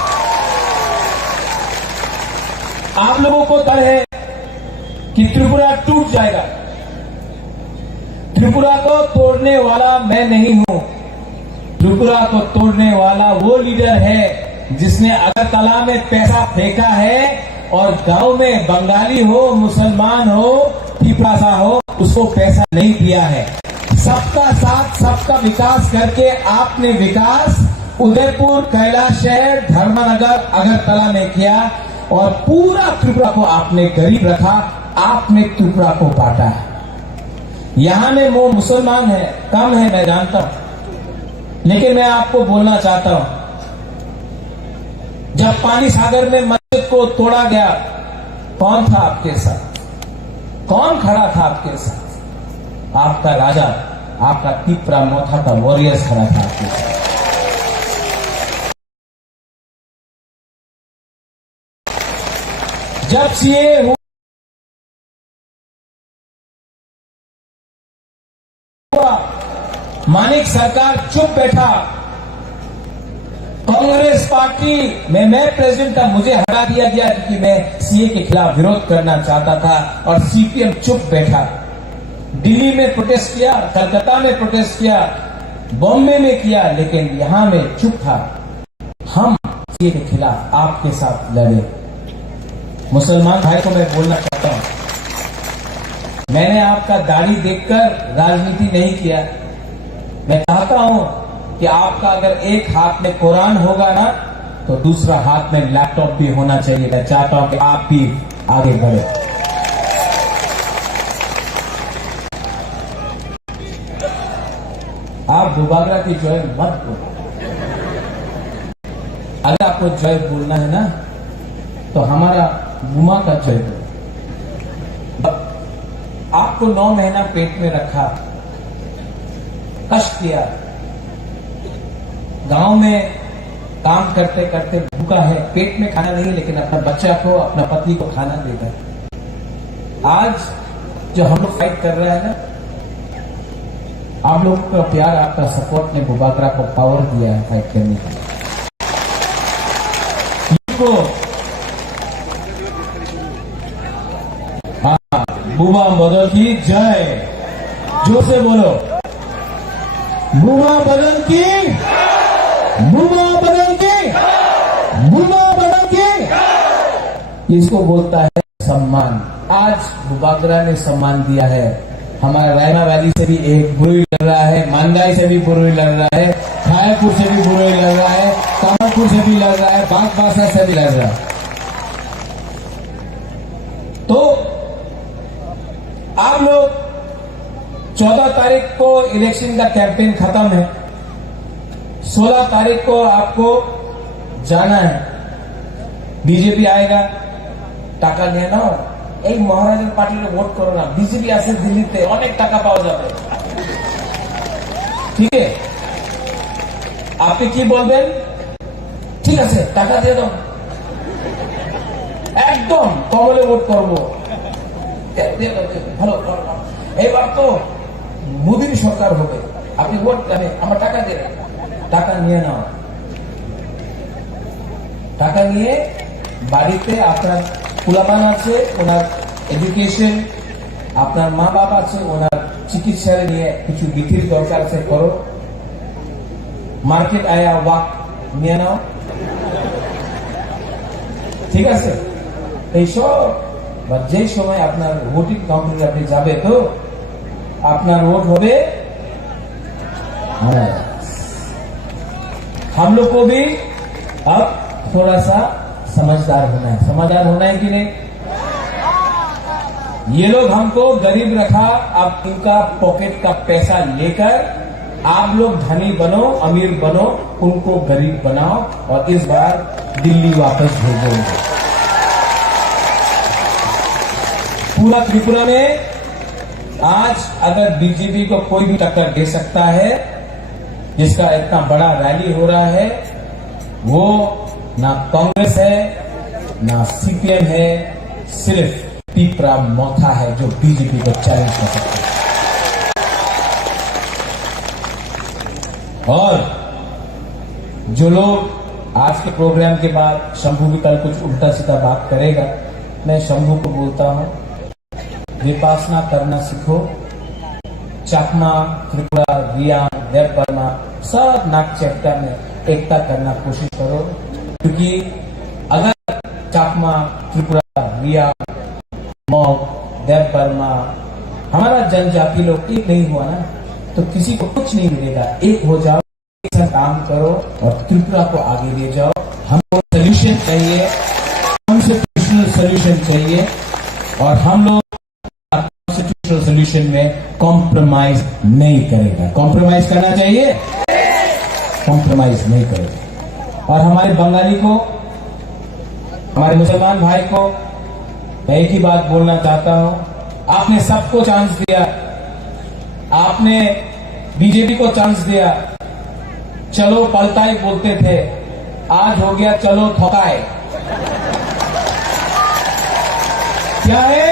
आप लोगों को डर है कि त्रिपुरा टूट जाएगा। त्रिपुरा को तोड़ने वाला मैं नहीं हूं। त्रिपुरा को तोड़ने वाला वो लीडर है जिसने अगरतला में पैसा फेंका है और गांव में बंगाली हो, मुसलमान हो, भाषा हो, उसको पैसा नहीं दिया है। सबका साथ, सबका विकास करके आपने विकास उदयपुर, कैलाश शहर, धर्मनगर, अगरतला में किया और पूरा त्रिपुरा को आपने गरीब रखा। आपने त्रिपुरा को बांटा है। यहां में वो मुसलमान है, कम है, मैं जानता हूं, लेकिन मैं आपको बोलना चाहता हूं, जब पानी सागर में मस्जिद को तोड़ा गया, कौन था आपके साथ? कौन खड़ा था आपके साथ? आपका राजा, आपका तिपरा मोथा का वॉरियर्स खड़ा था आपके साथ। जब सीए हुआ, मानिक सरकार चुप बैठा। कांग्रेस पार्टी में मैं प्रेसिडेंट था, मुझे हटा दिया गया क्योंकि मैं सीए के खिलाफ विरोध करना चाहता था और सीपीएम चुप बैठा। दिल्ली में प्रोटेस्ट किया, कलकत्ता में प्रोटेस्ट किया, बॉम्बे में किया, लेकिन यहां में चुप था। हम सीए के खिलाफ आपके साथ लड़े। मुसलमान भाई को मैं बोलना चाहता हूं, मैंने आपका दाढ़ी देखकर राजनीति नहीं किया। मैं चाहता हूं कि आपका अगर एक हाथ में कुरान होगा ना, तो दूसरा हाथ में लैपटॉप भी होना चाहिए। मैं चाहता हूं कि आप भी आगे बढ़े। आप बुबागरा की जय मत बोलो। अगर आपको जय बोलना है ना, तो हमारा बुमा का जय बोलो। आपको 9 महीना पेट में रखा, कष्ट किया, गांव में काम करते करते भूखा है, पेट में खाना नहीं, लेकिन अपना बच्चा को, अपना पति को खाना देता। आज जो हम लोग फाइट कर रहे हैं ना, आप लोगों का प्यार, आपका सपोर्ट ने बुबागरा को पावर दिया है फाइट करने के लिए। हाँ, बुबा बदल की जय, जोर से बोलो, बुबा बदल की, बुबा बदल की, बुबा बदल की। इसको बोलता है सम्मान। आज बुबागरा ने सम्मान दिया है। हमारा रायना वैली से भी एक बुरुई लड़ रहा है, मानगाई से भी बुरुई लड़ रहा है, खायपुर से भी बुरुई लड़ रहा है, कामापुर से भी लड़ रहा है, बागबासा से भी लड़ रहा है। तो आप लोग 14 तारीख को इलेक्शन का कैंपेन खत्म है, 16 तारीख को आपको जाना है। बीजेपी आएगा, टाका নিয়ে নাও, এই মহারাজের পার্টিকে ভোট করো না। বিজেপি আছে দিল্লিতে, অনেক টাকা পাওয়া যাবে। ঠিক আছে, আপনি কি বলবেন? ঠিক আছে, টাকা দিয়ে দাও, একদম কমলে ভোট করবো। ভালো, এবার তো মোদীর সরকার হবে, আপনি ভোট দেবেন, আমার টাকা দেবেন। টাকা নিয়ে নাও, টাকা নিয়ে বাড়িতে আপনার পোলাপান আছে, ওনার এডুকেশন, আপনার মা বাপ আছে, ওনার চিকিৎসার নিয়ে কিছু বিধির দরকার আছে, করো। মার্কেট আয়া ওয়াক নিয়ে নাও, ঠিক আছে? এইসব বা যে সময় আপনার ভোটিং কাউন্টারে আপনি যাবে, তো আপনার ভোট হবে। हम लोग को भी अब थोड़ा सा समझदार होना है। समझदार होना है कि नहीं? ये लोग हमको गरीब रखा, अब इनका पॉकेट का पैसा लेकर आप लोग धनी बनो, अमीर बनो, उनको गरीब बनाओ और इस बार दिल्ली वापस भेजो। पूरा त्रिपुरा में आज अगर बीजेपी को कोई भी टक्कर दे सकता है, जिसका इतना बड़ा रैली हो रहा है, वो ना कांग्रेस है ना सीपीएम है, सिर्फ तिपरा मोथा है जो बीजेपी को चैलेंज कर सकता है। और जो लोग आज के प्रोग्राम के बाद शंभू भी कल कुछ उल्टा सीधा बात करेगा, मैं शंभू को बोलता हूं, विपासना करना सीखो। चकमा, त्रिपुरा, रियांग, देव वर्मा, सब नाग चैप्टर में एकता करना कोशिश करो, क्योंकि अगर चाकमा, त्रिपुरा, रिया, मॉग, देव बर्मा, हमारा जनजाति लोग एक नहीं हुआ ना तो किसी को कुछ नहीं मिलेगा। एक हो जाओ, एक साथ काम करो और त्रिपुरा को आगे ले जाओ। हमको सोल्यूशन चाहिए, कॉन्स्टिट्यूशनल सोल्यूशन चाहिए और हम लोग कॉन्स्टिट्यूशनल सोल्यूशन में कॉम्प्रोमाइज नहीं करेगा। कॉम्प्रोमाइज करना चाहिए, कॉम्प्रोमाइज नहीं करेगा। और हमारे बंगाली को, हमारे मुसलमान भाई को मैं एक ही बात बोलना चाहता हूं, आपने सबको चांस दिया, आपने बीजेपी को चांस दिया, चलो पलटाई बोलते थे, आज हो गया चलो ठोकाए। क्या है,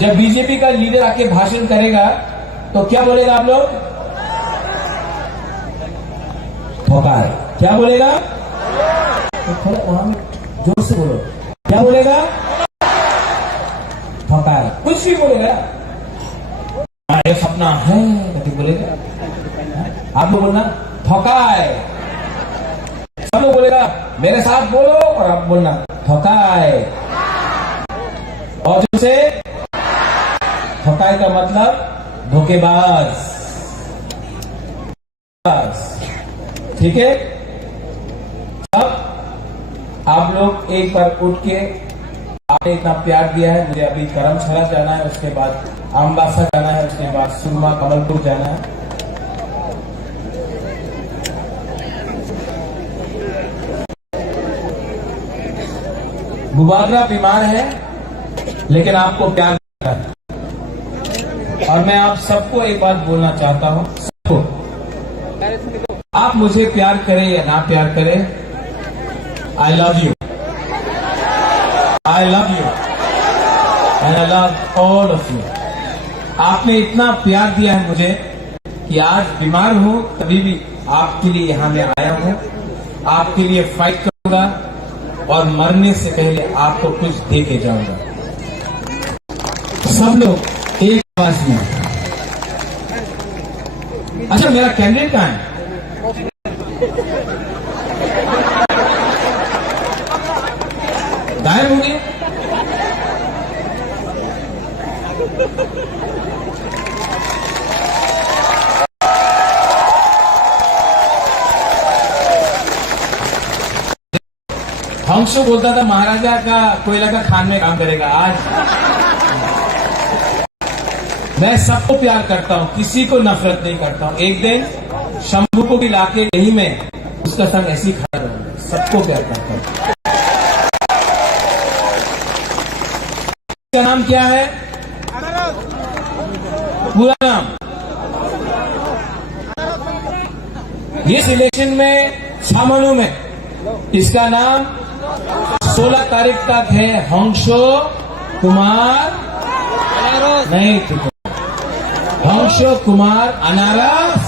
जब बीजेपी का लीडर आके भाषण करेगा तो क्या बोलेगा आप लोग? ठोकाए। क्या बोलेगा? तो थोड़ा वहां में जोर से बोलो, क्या बोलेगा? ठोकाए। कुछ भी बोलेगा, ये सपना है कभी बोलेगा, आप लोग बोलना ठोकाए। सब लोग बोलेगा, मेरे साथ बोलो और आप बोलना ठोकाए। और जो से ठोकाए का मतलब धोखेबाज, ठीक है? सब आप लोग एक बार उठ के, आपने इतना प्यार दिया है, मुझे अभी करमशाला जाना है, उसके बाद अम्बासा जाना है, उसके बाद सुरमा कमलपुर जाना है। मुबादला बीमार है लेकिन आपको प्यार करता है। और मैं आप सबको एक बात बोलना चाहता हूं, सबको, आप मुझे प्यार करें या ना प्यार करें, I love you, I love you and I love all of you. आपने इतना प्यार दिया है मुझे कि आज बीमार हूं तभी भी आपके लिए यहां मैं आया हूं, आपके लिए फाइट करूंगा और मरने से पहले आपको कुछ दे के जाऊंगा। सब लोग एक आवाज में। अच्छा, मेरा कैंडिडेट कहां है? गायब हो गए? हंसो बोलता था महाराजा का कोयला का खान में काम करेगा। आज मैं सबको प्यार करता हूं, किसी को नफरत नहीं करता हूं। एक दिन शंभू को भी लाके यही में उसका संग ऐसी खड़ा रहूंगा, सबको प्यार करता हूं। इसका नाम क्या है? पूरा नाम? ये सिलेक्शन में छामनू में इसका नाम 16 तारीख तक है हंसो कुमार, नहीं हंसो कुमार अनारस।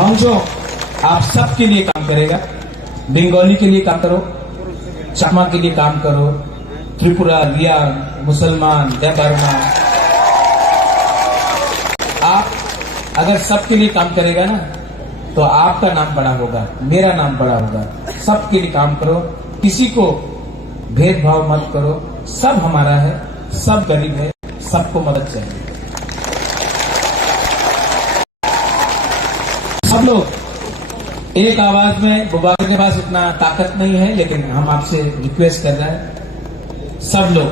हंसो आप सबके लिए काम करेगा, बंगाली के लिए काम करो, चाकमा के लिए काम करो, त्रिपुरा, रिया, मुसलमान, देवबर्मा, आप अगर सबके लिए काम करेगा ना तो आपका नाम बड़ा होगा, मेरा नाम बड़ा होगा। सबके लिए काम करो, किसी को भेदभाव मत करो, सब हमारा है, सब गरीब है, सबको मदद चाहिए। सब लोग एक आवाज में, बुबाकर के पास इतना ताकत नहीं है लेकिन हम आपसे रिक्वेस्ट कर रहे हैं, सब लोग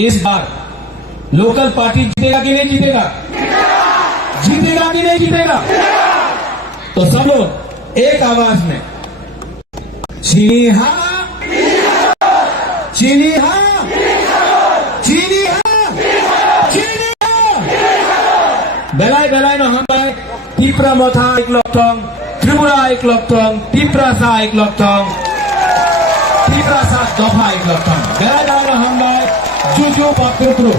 इस बार लोकल पार्टी जीतेगा कि नहीं जीतेगा? जीतेगा कि नहीं जीतेगा? तो सब लोग एक आवाज में चीनी हाँ, चीनी हाँ, चीनी हाँ, चीनी हाँ। बेलाई बेलाई न हमलाई त्रिपुरा मथा एक लोकथों, त्रिपुरा एक लोकथों, त्रिपुरा सा एक लोकथों, त्रिपुरा सा दफा एक लोकथों। बेलाई बेलाई न हमलाई जुजु बापुत्रो